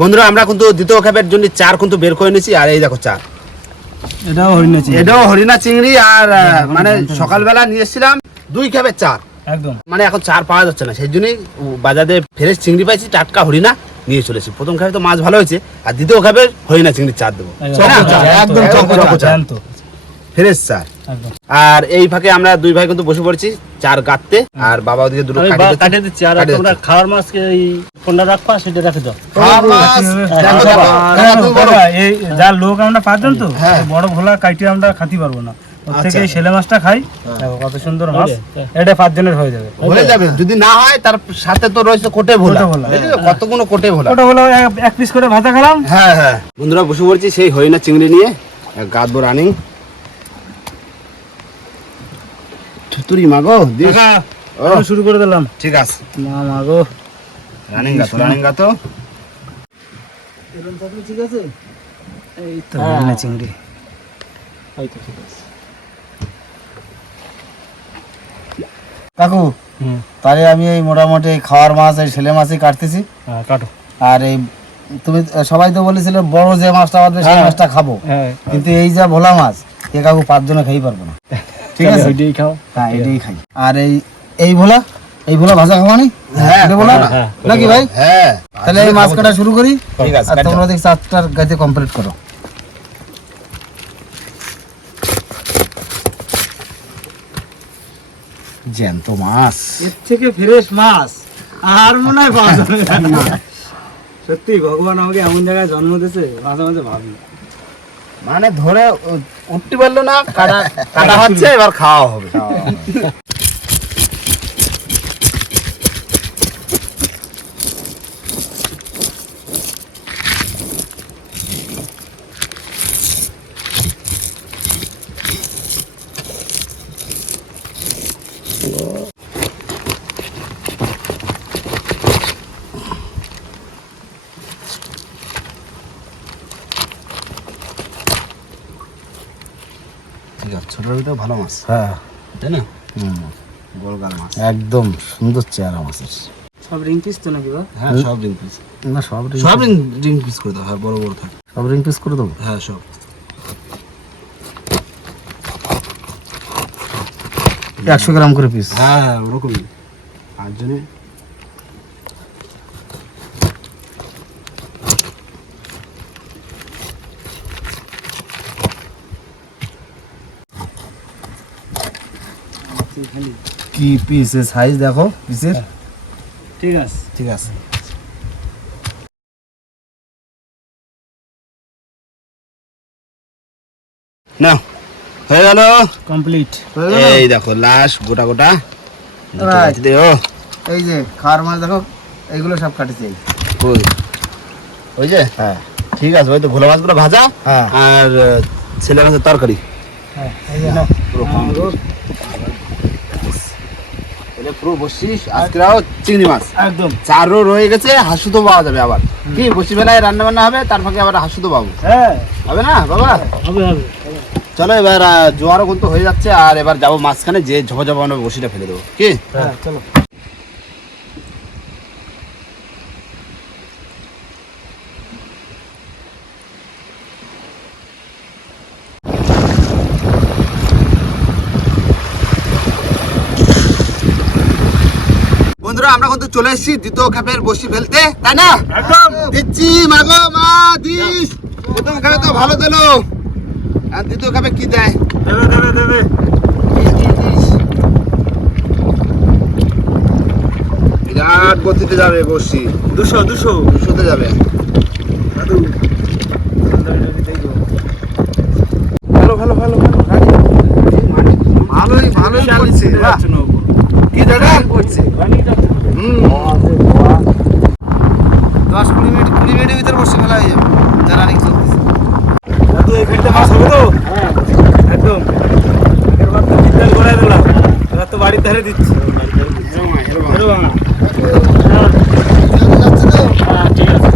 বন্ধুরা আমরা কিন্তু দ্বিতীয় খাপের জন্য চার কিন্তু বের করে নিয়েছি আর এই দেখো চার। এটাও হরিণাচি এটাও হরিণা চিংড়ি আর মানে সকালবেলা নিয়ে এসেছিলাম দুই খাপের চার। একদম। মানে এখন চার পাওয়া যাচ্ছে না সেই জন্যই বাজারে ফ্রেশ চিংড়ি পাইছি টাটকা হরিণা নিয়ে চলেছি প্রথম খাপে তো মাছ ভালো হয়েছে আর দ্বিতীয় খাপে হরিণা চিংড়ি চার দেবো। একদম। ফ্রেশ চার। আর এই ফাঁকে আমরা দুই ভাই কিন্তু বসে পড়েছি চার গাঁততে আর বাবা ওদিকে দুটো কাটি দিচ্ছে। আর তোমরা। খাওয়ার মাছকে এই কোনটা রাখবা সেটা রেখে দাও। খাওয়া মাছ, দেখো, দেখো, তুমি বলো। বাবা, এই যার লোক আমরা পাঁচজন তো হ্যাঁ। বড় ভোলা কাইটে আমরা খাতি পারব না। থেকে আচ্ছা। ছেলে মাছটা খাই কত সুন্দর মাছ এটা পাঁচজনের হয়ে যাবে। হয়ে যাবে যদি না হয় তার সাথে তো রয়েছে কোটে ভোলা কোটে ভোলা। কতগুলো কোটে ভোলা এক- এক পিস করে ভাজা খেলাম। হ্যাঁ হ্যাঁ। বন্ধুরা বসে পড়ছি সেই হরিণা চিংড়ি নিয়ে গাদবো রানিং থুতুরি মাগো শুরু করে দিলাম। ঠিক আছে। মা মা গো রানিং গাতো রানিং গাতো। ঠিক আছে? এই তো হরিণা চিংড়ি। হয়তো ঠিক আছে। কাকু হুম। তাহলে আমি এই মোটামুটি এই খাওয়ার মাছ এই ছেলে মাছই কাটতেছি। হ্যাঁ কাটো। আর এই তুমি সবাই তো বলেছিলে বড় যে মাছটা আমাদের সেই হ্যাঁ। মাছটা খাব। হ্যাঁ। কিন্তু এই যা ভোলা মাছ এ কাকু পাঁচজনে খাই পারব না। ঠিক আছে? ওইটাই খাও। হ্যাঁ এটাই খাই। আর এই এই ভোলা? এই ভোলা ভাজা খাওয়া নি হ্যাঁ, ভোলা? হ্যাঁ, নাকি ভাই? হ্যাঁ। তাহলে এই মাছ কাটা শুরু করি। ঠিক আছে আর তোমরা দেখছি গাইতে কমপ্লিট করো। জ্যান্ত মাছ। এর থেকে ফ্রেশ মাছ। আর মনে হয় পাওয়া যাবে সত্যি ভগবান আমাকে এমন জায়গায় জন্ম দিয়েছে মাঝে মাঝে ভাবি। মানে ধরে উঠতে পারল না কাটা কাটা হচ্ছে এবার খাওয়া হবে। ঠিক আছে ছোটোর ভিতরে ভালো মাছ। হ্যাঁ। তাই না? হুম। গোলগাল মাছ। একদম সুন্দর চেহারা মাছের। সব রিং পিস তো নাকি বা? হ্যাঁ সব রিং পিস না সব রিং সব রিং রিং পিস করে দাও হ্যাঁ বড় বড় থাকে। সব রিং পিস করে দেবো? হ্যাঁ সব। একশো গ্রাম করে পিস হ্যাঁ হ্যাঁ ওরকমই। আর কি পিসের সাইজ দেখো পিসের? ঠিক আছে। ঠিক আছে। না হয়ে গেল। কমপ্লিট এই দেখো লাশ গোটা গোটা. এই যে খাওয়ার মাছ দেখো এইগুলো সব কাটেছে। কই ওই যে? হ্যাঁ। ঠিক আছে ওই তো ভোলা মাছগুলো ভাজা। হ্যাঁ। আর ছেলে মাছের তরকারি। হ্যাঁ এই যে নাও। পুরো complete। এটা পুরো বসিস আজকেও চিংড়ি মাছ। একদম। চারও রয়ে গেছে হাসু তো পাওয়া যাবে আবার। কি বসি বেলায় রান্না বান্না হবে তার ফাঁকে আবার হাসু তো পাবো? হ্যাঁ। হবে না বাবা? হবে হবে। চলো এবার জোয়ারও কিন্তু হয়ে যাচ্ছে আর এবার যাব মাঝখানে যে ঝপা ঝপা বসিটা ফেলে দেবো। কি? হ্যাঁ চলো বন্ধুরা আমরা কিন্তু চলে এসেছি দ্বিতীয় খাপের বসি ফেলতে তাই না? একদম। দিচ্ছি মাগো মা দিস। প্রথম খাপে তো ভালো দিল। আর দ্বিতীয় খাপে কি দেয়? দেবে দেবে দেবে। বিরাট গতিতে যাবে বসি। দুশো দুশো। দুশোতে যাবে। ভালো ভালো ভালো ভালো। ভালোই ভালোই করছে। কি দাদা হুম দশ কুড়ি মিনিট কুড়ি মিনিটের ভিতরে বসে ফেলা হয়ে যাবে। যারা অনেক চলতেছে দাদু এখানটা মাছ হবে তো? একদম। এবার তো বিদ্যাল করাই দিলাম। এবার তো বাড়ির ধারে দিচ্ছি। ভাঙা। হ্যাঁ ঠিক আছে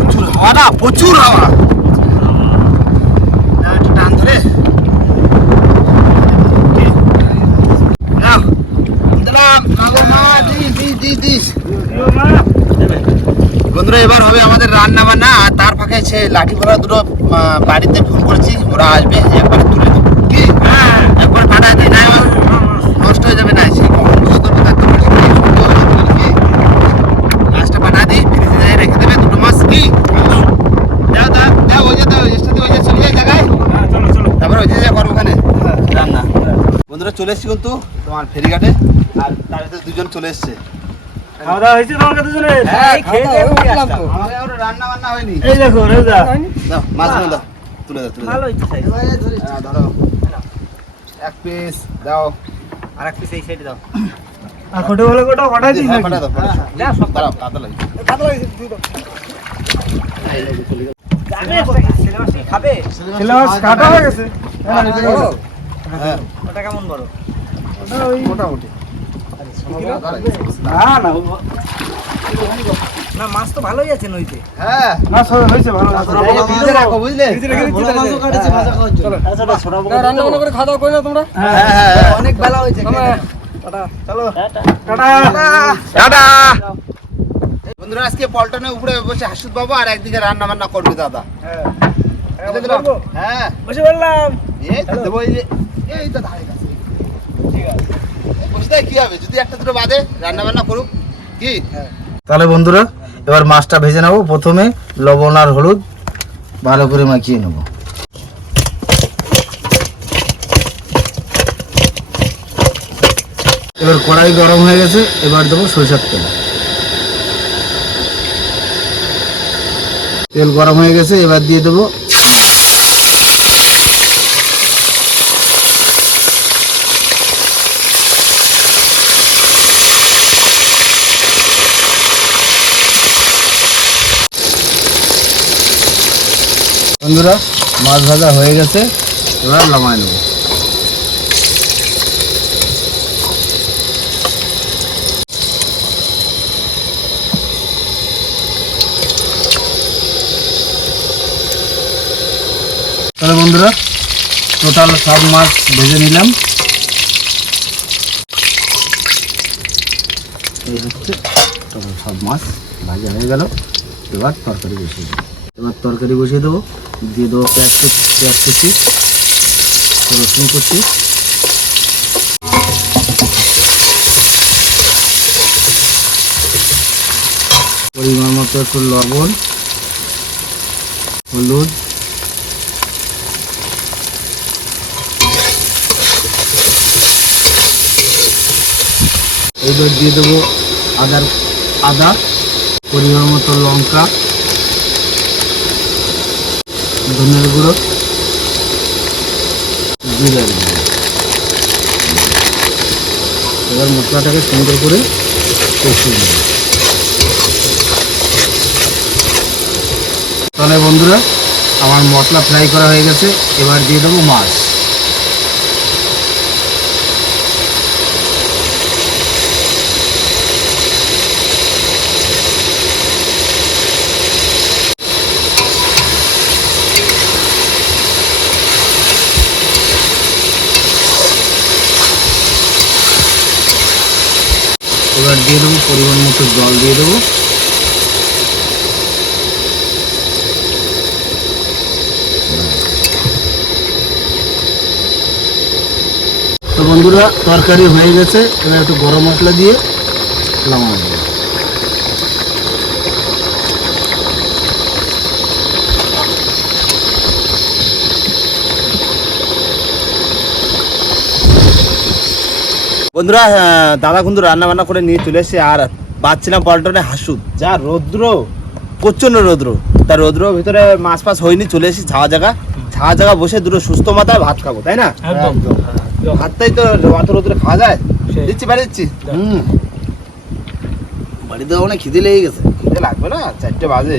প্রচুর হাওয়া না প্রচুর হাওয়া না, একটু টান ধরে বন্ধুরা এবার হবে আমাদের রান্না বান্না আর তার ফাঁকে সে লাঠি ভরা দুটো বাড়িতে ফোন করেছি, ওরা আসবে, একবার তুলে দেবো কি একবার পাঠায় দিই, না নষ্ট হয়ে যাবে না সেই কখন তার মাছটা পাঠায় দিই, ফ্রিজে রেখে দেবে, দুটো মাছ কি? দাও দাও দাও ওই যে দাও ওই যে চলে যায় তারপরে ওই যা করব ওখানে, রান্না। বন্ধুরা চলে এসছি কিন্তু তোমার ফেরিঘাটে, আর তার ভিতরে দুজন চলে এসছে। খাওয়া দাওয়া হয়েছে তোমার কাছে দুজনের? হ্যাঁ, দাওয়া রান্না বান্না হয়নি। এই দেখো রেজা। দাও তুলে দাও তুলে ভালো। হ্যাঁ, ধরো। এক পিস দাও। আর এক পিস এই সাইডে দাও। আর কোটে বলে কোটা দাও, সব কাদা লাগে। মোটামুটি। না না না মাছ তো ভালোই আছে নইতে হ্যাঁ। মাছ হয়েছে ভালো মাছ। রাখো, বুঝলে? ভোলা মাছও কাটেছে ভাজা খাওয়ার জন্য। আচ্ছা ছোট বড় রান্না করে খাওয়া দাওয়া করে না তোমরা? হ্যাঁ হ্যাঁ হ্যাঁ। অনেক বেলা হয়েছে চলো। টাটা। টাটা। টাটা। বন্ধুরা আজকে পল্টনের উপরে বসে হাসুদ বাবু আর একদিকে রান্না বান্না করবে দাদা। হ্যাঁ। বুঝলে হ্যাঁ বসে বললাম। এই তো দেবো এই এই তো ধারে। কি হবে? যদি একটা দুটো বাদে রান্না বান্না করুক কি? তাহলে বন্ধুরা এবার মাছটা ভেজে নেব। প্রথমে লবণ আর হলুদ ভালো করে মাখিয়ে নেব। এবার কড়াই গরম হয়ে গেছে এবার দেবো সরিষার তেল। তেল গরম হয়ে গেছে এবার দিয়ে দেবো বন্ধুরা, মাছ ভাজা হয়ে গেছে, এবার নামায় নেব। তাহলে বন্ধুরা টোটাল সব মাছ ভেজে নিলাম। এই হচ্ছে সব মাছ, ভাজা হয়ে গেল। এবার তরকারি বসিয়ে দেবো। এবার তরকারি বসিয়ে দেবো। দিয়ে দেবো পেঁয়াজ পেঁয়াজ কুচি রসুন কুচি পরিমাণ মতো একটু লবণ, হলুদ। এবার দিয়ে দেবো আদার আদা, পরিমাণ মতো লঙ্কা। ধনের গুঁড়ো, জিরার গুঁড়ো। এবার মশলাটাকে সুন্দর করে কষিয়ে নেব। তাহলে বন্ধুরা, আমার মশলা ফ্রাই করা হয়ে গেছে। এবার দিয়ে দেবো মাছ। এবার দিয়ে দেবো, পরিমাণ মতো জল দিয়ে দেবো। তো বন্ধুরা, তরকারি হয়ে গেছে, এবার একটু গরম মশলা দিয়ে নামানো বন্ধুরা দাদা কিন্তু রান্না বান্না করে নিয়ে চলে এসে আর বাচ্ছিলাম পল্টনে হাসুদ যা রৌদ্র প্রচণ্ড রৌদ্র। তা রৌদ্র ভিতরে মাছ ফাছ হয়নি চলে এসেছি ছাওয়া জায়গা ছাওয়া জায়গা বসে দুটো সুস্থ মাথায় ভাত খাব তাই না? ভাতটাই তো অত রৌদ্রে খাওয়া যায়? দিচ্ছি বাড়ি দিচ্ছি? হুম। বাড়িতে অনেক খিদে লেগে গেছে। খিদে লাগবে না? চারটে বাজে।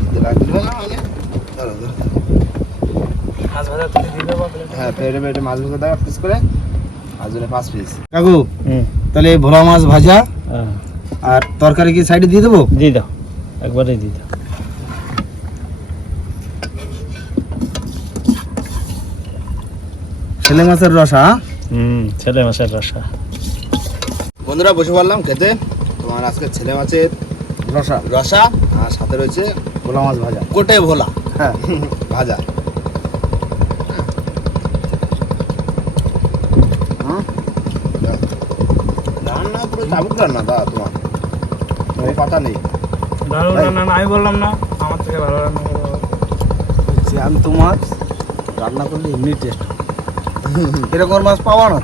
খিদে লাগবে না মানে? হ্যাঁ পেটে পেটে মাছ ভেজে পিস করে। জন্য পাঁচ পিস কাকু তাহলে ভোলা মাছ ভাজা আর তরকারি কি সাইডে দিয়ে দেবো? দিয়ে দাও। একবারে দিয়ে দাও। ছেলে মাছের রসা হ্যাঁ? হুম ছেলে মাসের রসা। বন্ধুরা বসে পড়লাম খেতে। তোমার আজকে ছেলে মাছের রসা। রসা আর সাথে রয়েছে ভোলা মাছ ভাজা। কোটে ভোলা। হ্যাঁ। ভাজা। রান্না পুরো চাবুক রান্না দা তোমার কথা নেই রান্না না আমি বললাম না আমার থেকে ভালো রান্না করে জ্যান্ত মাছ রান্না করলে এমনি টেস্ট এরকম মাছ পাওয়া না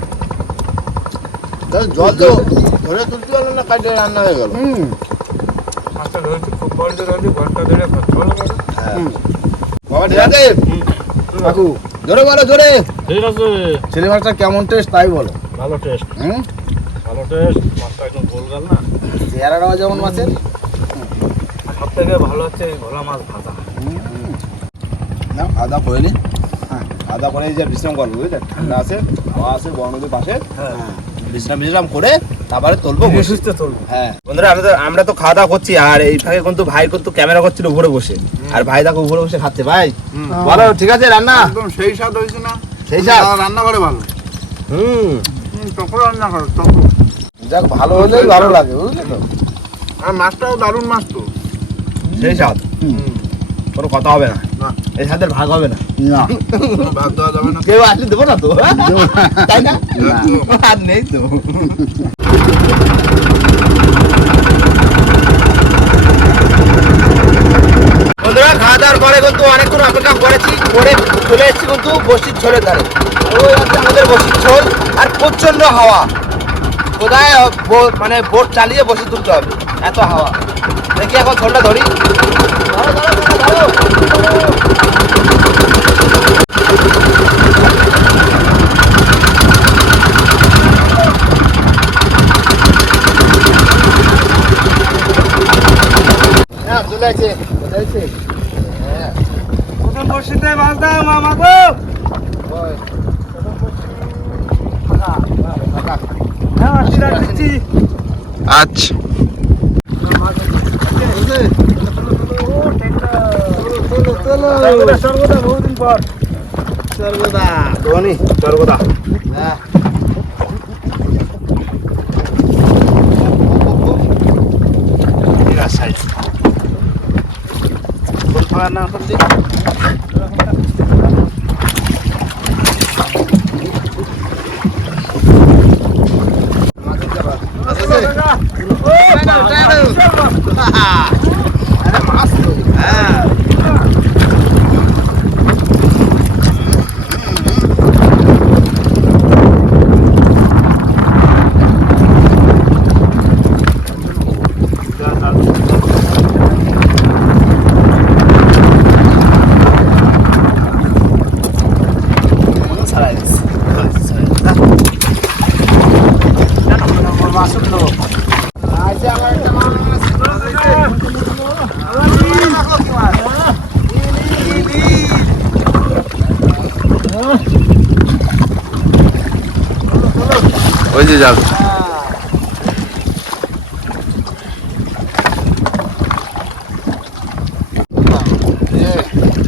জল তো ধরে তুলতে পারল না কাটে রান্না হয়ে গেল হুম মাছটা ধরেছি খুব বড় ধরেছি ঘণ্টা ধরে। ভালো করে বাবা কাকু বলো ঠিক আছে। ছেলে মাছটা কেমন টেস্ট তাই বলো। ভালো টেস্ট হুম? ভালো টেস্ট মাছটা একদম গোল গাল না চেহারাটাও যেমন মাছের। সব থেকে ভালো হচ্ছে এই ভোলা মাছ ভাজা। না আদা করে নি হ্যাঁ। আদা করে যে বিশ্রাম করব বুঝলে? ঠান্ডা আছে হাওয়া আছে বড় নদীর পাশে। হ্যাঁ। বিশ্রাম বিশ্রাম করে তারপরে তুলবো হ্যাঁ। বন্ধুরা আমরা তো আমরা তো খাওয়া দাওয়া করছি আর এই ফাঁকে কিন্তু ভাই কিন্তু ক্যামেরা করছিল উপরে বসে। আর ভাই দেখো উপরে বসে খাচ্ছে ভাই। বলো ঠিক আছে রান্না? একদম সেই স্বাদ হয়েছে না। সেই স্বাদ? রান্না করে ভালো হুম তখন রান্না করো তখন। যাক ভালো হলেই ভালো লাগে বুঝলে তো? আর মাছটাও দারুণ মাছ তো। সেই স্বাদ। কোনো কথা হবে না। এই স্বাদের ভাগ হবে না। না। ভাত দেওয়া যাবে না। কেউ আসলে দেবো না তো? তাই না? না। আর নেই তো। বন্ধুরা খাওয়া দাওয়ার পরে কিন্তু অনেকক্ষণ অপেক্ষা করেছি করে চলে এসেছি কিন্তু বসির ছোলের ধারে। ওই আমাদের বসির ছোল আর প্রচণ্ড হাওয়া। কোথায় মানে বোট চালিয়ে বসে তুলতে হবে, এত হাওয়া। দেখি এখন ছোলটা ধরি। হ্যাঁ চলে আছে কোথায় আছে প্রথম বর্ষিতে মাছ দাও ওই হ্যাঁ আসছি রাখছি আচ্ছা সর্বদা সর্বদা বহুদিন পর সর্বদা ধোনি সর্বদা হ্যাঁ ঠিক আছে সাইজ কোন ফাঁকা না করছি হ্যাঁ ছাড়াই দিচ্ছি ছাড়াই দিচ্ছি ওই যে যাও ছাড়াইছি যা বড় মাছ কই বড় মাছ বড় মাছ আসো মাছ আসো আসো দেখো কি মাছ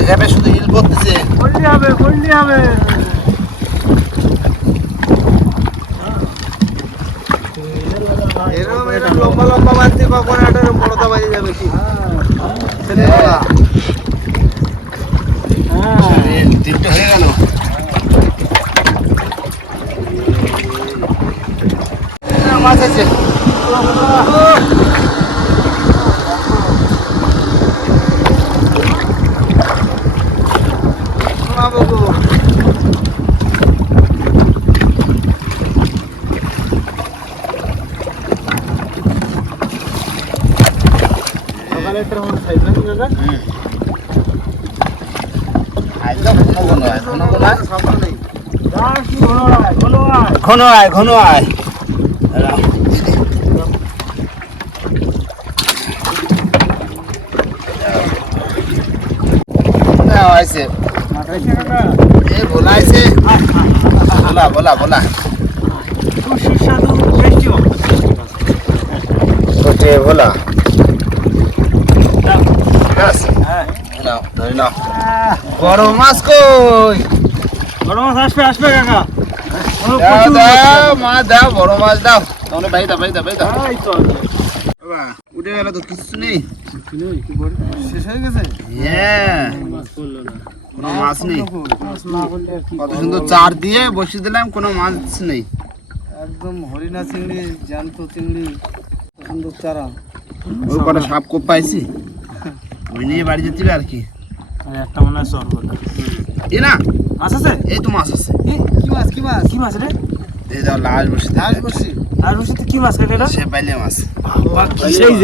এখানে শুধু ইল পড়তেছে করলি হবে করলি হবে। এরকম এটা লম্বা লম্বা মাছ কখন একটা বড়টা বাজে যাবে কি? তিনটে হয়ে। গেল। মাছ আছে Mabugo. ঘন আয় ঘন আয় হয়েছে ভোলা ভোলা খুব সুস্বাদু টেস্টি ভোলা হ্যাঁ। বড় মাছ কই? বড় মাছ আসবে আসবে কাকা। ও, দাও বড় মাছ দাও। তাহলে ভাই মাছ। উঠে গেল তো কিছু নেই। শেষ হয়ে গেছে? হ্যাঁ। কোনো মাছ নেই। না কত সুন্দর চার দিয়ে বসিয়ে দিলাম কোনো মাছ নেই। একদম হরিণা চিংড়ি জ্যান্ত চিংড়ি সুন্দর চারা। ওই কটা সাপ কোপ পাইছি? ওই নিয়ে বাড়ি যেতে হবে আর কি। একটা মনে হয় এ না মাছ আছে? এই তো মাছ আছে। কি মাছ কি মাছ? কি মাছ রে? এই দাও লাশ বসে লাশ বসি। আর বসি কি মাছ কেটে এটা? সে পাইলে মাছ। বাবা কি সেই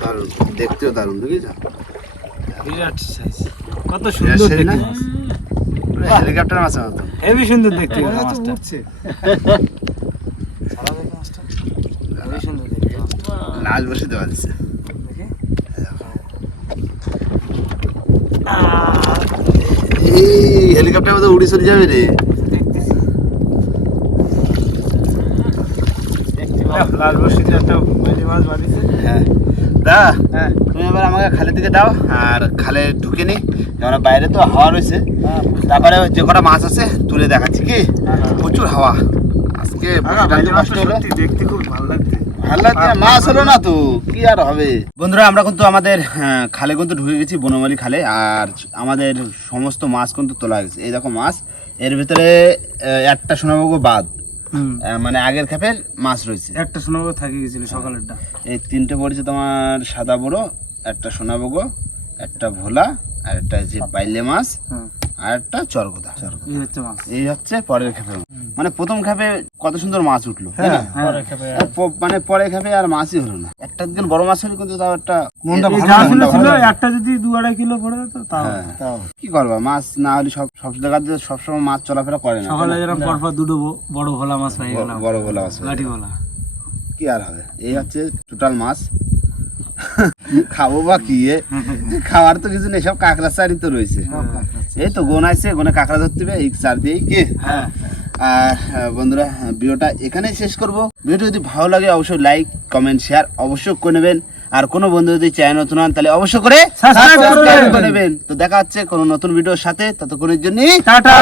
দারুণ। দেখতেও দারুণ বুঝেছ? বিরাট সাইজ কত সুন্দর না? হেলিকপ্টার মাছ মতো হেভি সুন্দর দেখতে। মাছটা। দেখতে বসে দেওয়া দিচ্ছে এই হেলিকপ্টার মতো উড়ে চলে যাবে রে। দেখতে। লাল বসিতে একটা মাছ বাড়িছে হ্যাঁ। দা হ্যাঁ। তুমি এবার আমাকে খালের দিকে দাও আর খালে ঢুকে নি। যেমন বাইরে তো হাওয়া রয়েছে। হ্যাঁ তারপরে যে কটা মাছ আছে তুলে দেখাচ্ছি কি? প্রচুর হাওয়া। আজকে দেখতে খুব ভালো লাগছে। মাছ হলো না তো? কি আর হবে? বন্ধুরা আমরা কিন্তু আমাদের খালে কিন্তু ঢুকে গেছি বনমালী খালে। আর আমাদের সমস্ত মাছ কিন্তু তোলা হয়েছে এই দেখো মাছ। এর ভিতরে একটা সোনামগো বাদ। মানে আগের খেপের মাছ রয়েছে। একটা সোনাবগো থাকে গেছিল সকালেরটা। এই তিনটে পড়েছে তোমার সাদা বড়ো একটা সোনাবগো একটা ভোলা আর একটা যে পাইলে মাছ। আর একটা চরগোদা। এই হচ্ছে মাছ। এই হচ্ছে পরের খেপে মানে প্রথম খেপে কত সুন্দর মাছ উঠল না? আর মানে পরে খেপে আর মাছই হলো না। একটা দিন বড় মাছ হলে কিন্তু তাও একটা ভালো ভালো। একটা যদি দু আড়াই কিলো পড়ে যেত তাও হ্যাঁ। কি করবা? মাছ না হলে সব সব জায়গাতে সবসময় মাছ চলাফেরা করে না সকালে যেরকম পরপর দুটো বড় ভোলা মাছ পাই গেলাম। বড় বড় মাছ লাঠি ভোলা। কি আর হবে? এই হচ্ছে টোটাল মাছ। খাব বা কি খাওয়ার তো কিছু নেই সব কাঁকড়া চারি তো রয়েছে। এই তো গোন আছে গোনে কাঁকড়া ধরতে হবে এই চার দিয়েই কে? হ্যাঁ। আর বন্ধুরা ভিডিওটা এখানেই শেষ করব। ভিডিও যদি ভালো লাগে অবশ্যই লাইক কমেন্ট শেয়ার অবশ্যই করে নেবেন। আর কোনো বন্ধু যদি চ্যানেল নতুন হন তাহলে অবশ্যই করে সাবস্ক্রাইব। করে নেবেন। তো দেখা হচ্ছে কোনো নতুন ভিডিওর সাথে ততক্ষণের জন্য টাটা!